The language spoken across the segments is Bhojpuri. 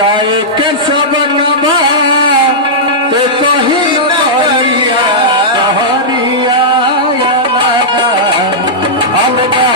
जाए के सब नमा ते कहीं कहरिया कहरिया अलगा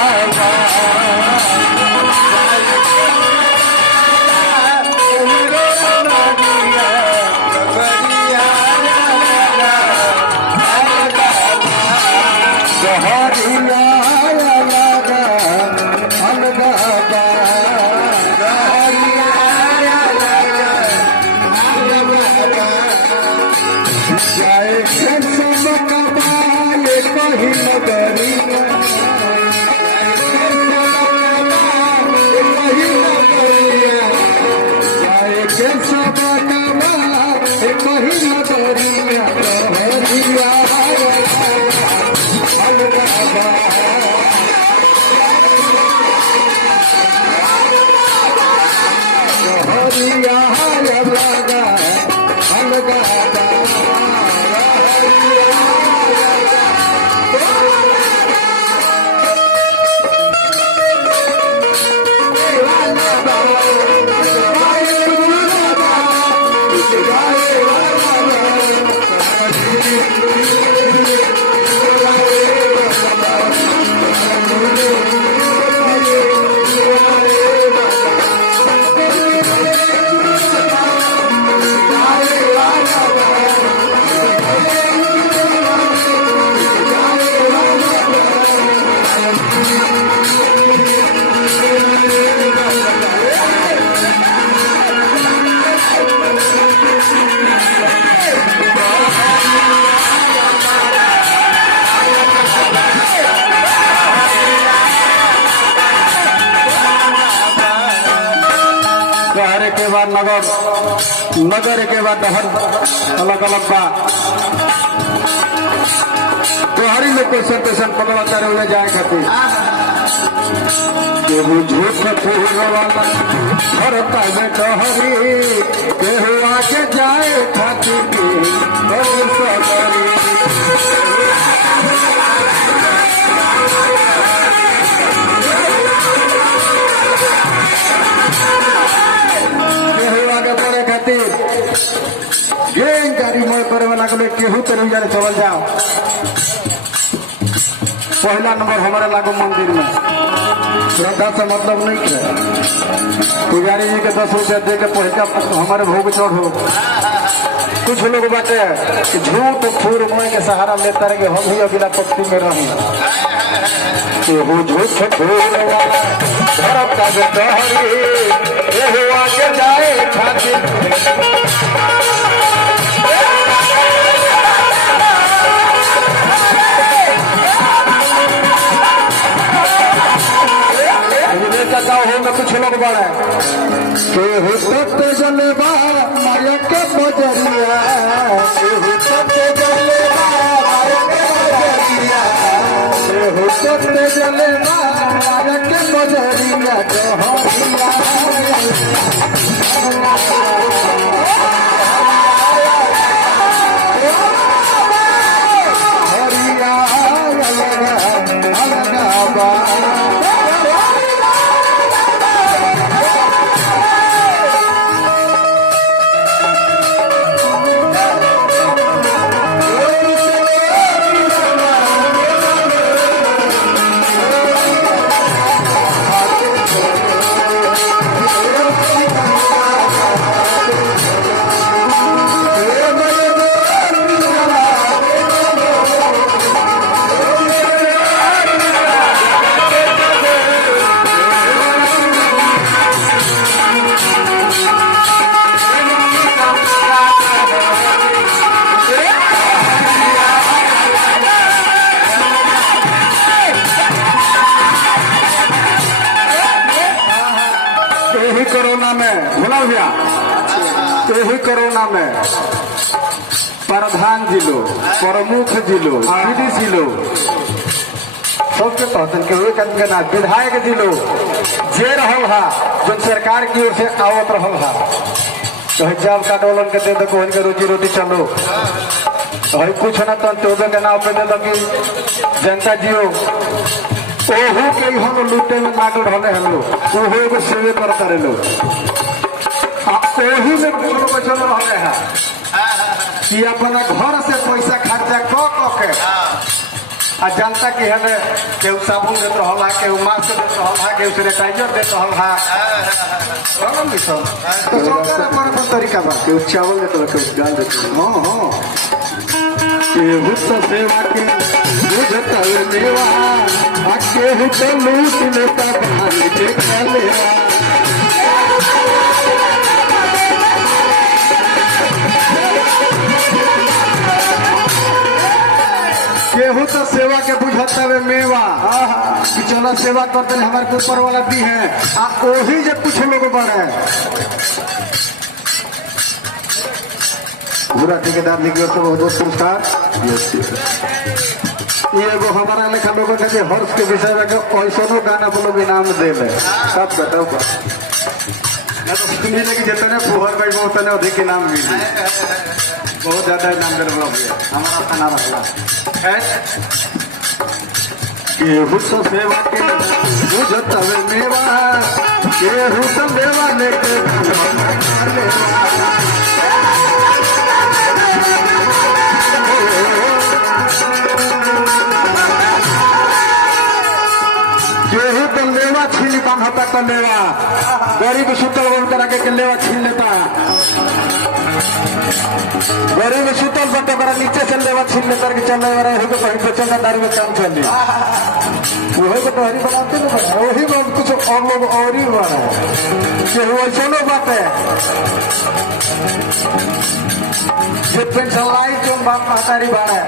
के बाद नगर नगर के बाद हर अलग अलग बा तोहरी लोकेशन पेशन पकड़ता रहे जाए खातिर केहू झूठ भरता में तोहरी केहू आके जाए खातिर गाड़ी मोड़ करे वाला के केहू तेरे जाने चल जाओ। पहला नंबर हमारे लागू मंदिर में श्रद्धा से मतलब नहीं है। पुजारी जी के 10 रुपया दे के पहुंचा हमारे भोग चढ़ो। कुछ लोग बाटे झूठ फूर मोह के सहारा लेता रहे हम ही अगला पक्ति में रही केहू झूठ फूर आगे जाए खातिर गाँव में कुछ लोग बड़े केहू सत्य जलेबा माया के बजरिया केहू सत्य जलेबा माया के बजरिया केहू सत्य जलेबा माया के बजरिया कोरोना में भुला भैया यही कोरोना में प्रधान जी लोग प्रमुख जी लोग विदेशी लोग सबके कहते के ना विधायक जी लोग जे रहल हा जो सरकार की ओर से आवत रहल हा तो जब काटोलन के दे दो के रोजी रोटी चलो तो कुछ ना तो के नाव पे दे दो कि जनता जियो ओहू के हम लूटे में नागल रहे हम लोग ओहो एगो सेवे करता रहे लोग कि अपना घर से पैसा खर्चा क के आ जनता की हमें केहू साबुन देते रहल, केहू मास्क देते रहल, केहू सैनिटाइजर देते रहल। तो सबका अपन तरीका बा। केहू चावल देते रह, केहू दाल देते। हाँ केहू तो सेवा के बुझता मेवा, आ केहू तो लूट लेता भाई के खलेवा। केहू तो सेवा के बुझता है मेवा, कि चलो सेवा करते हमारे के ऊपर वाला दी है। आ वही जो कुछ लोग बढ़े पूरा ठेकेदार लिखिए तो बहुत बहुत पुरस्कार। ये एगो हमारा लेखा लोगों के हर्ष के विषय में ऐसा गाना बोलो इनाम दे सब बताओ मैं तो सुनिए कि जितने फुहर गई उतने अधिक इनाम मिले, बहुत ज्यादा इनाम दे रहा भैया हमारा खाना रखला है। केहू तो सेवा के बुझता है मेवा, केहू तो मेवा लेके केहू तो लेवा छीन बांधता तो लेवा, गरीब सुतल बन करा के लेवा छीन लेता। गरीब सुतल बटो करा नीचे से लेवा छीन लेता कि चल हो कहीं बेचना दारू में काम चल वही को तोहरी बनाते ना वही बात कुछ और लोग और ही बना केहू ऐसा बात है। ये पेंशन लाई जो बाप महतारी बाड़ा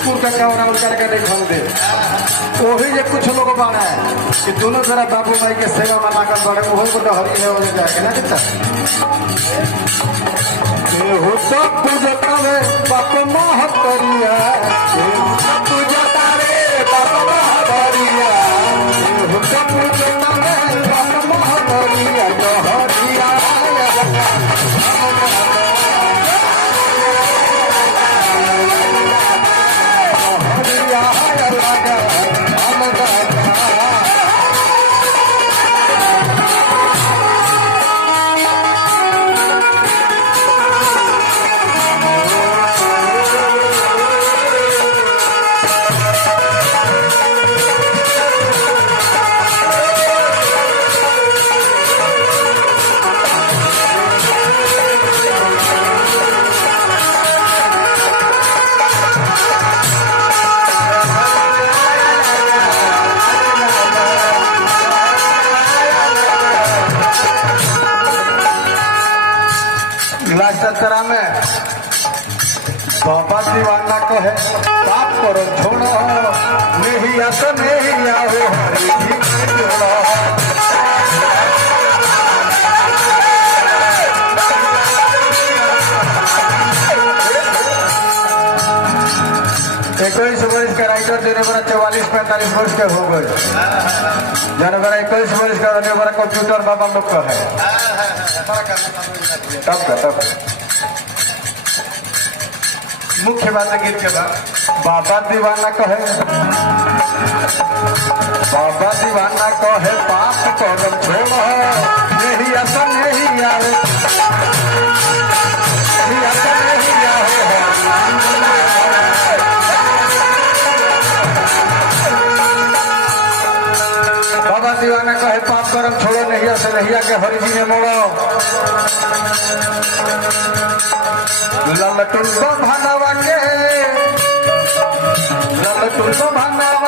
का कवरा करके नहीं खोल दे। वही जो कुछ लोग बाड़ा है कि दोनों तरह बाबू भाई के सेवा में लागत बढ़े वही को हरी है वही जाके ना कितना हो सब पूजता रे बाप महतरिया, पूजता रे बाप महतरिया, हो सब पूजता रे बाप महतरिया हरिया। लास्टरा में बाबा दीवाना को है बाप करो छोड़ो नहीं आसो नहीं आओ हरी जोड़ो। इक्कीस वर्ष का राइटर देने वाला 44-45 वर्ष के हो गए, जाने वाला 21 वर्ष का रहने वाला कंप्यूटर बाबा लोग का है। तब मुख्य बात गीत के बाद बाबा दीवाना कहे, बाबा दीवाना कहे पाप करम छोड़ो नहीं आसा नहीं आवे, नहीं आसा नहीं आवे। बाबा दीवाना कहे पाप करम छोड़ो नहीं आसा नहीं आके हरि जी ने मोड़ो। ललटुन को भानवा के ललटुन को भानवा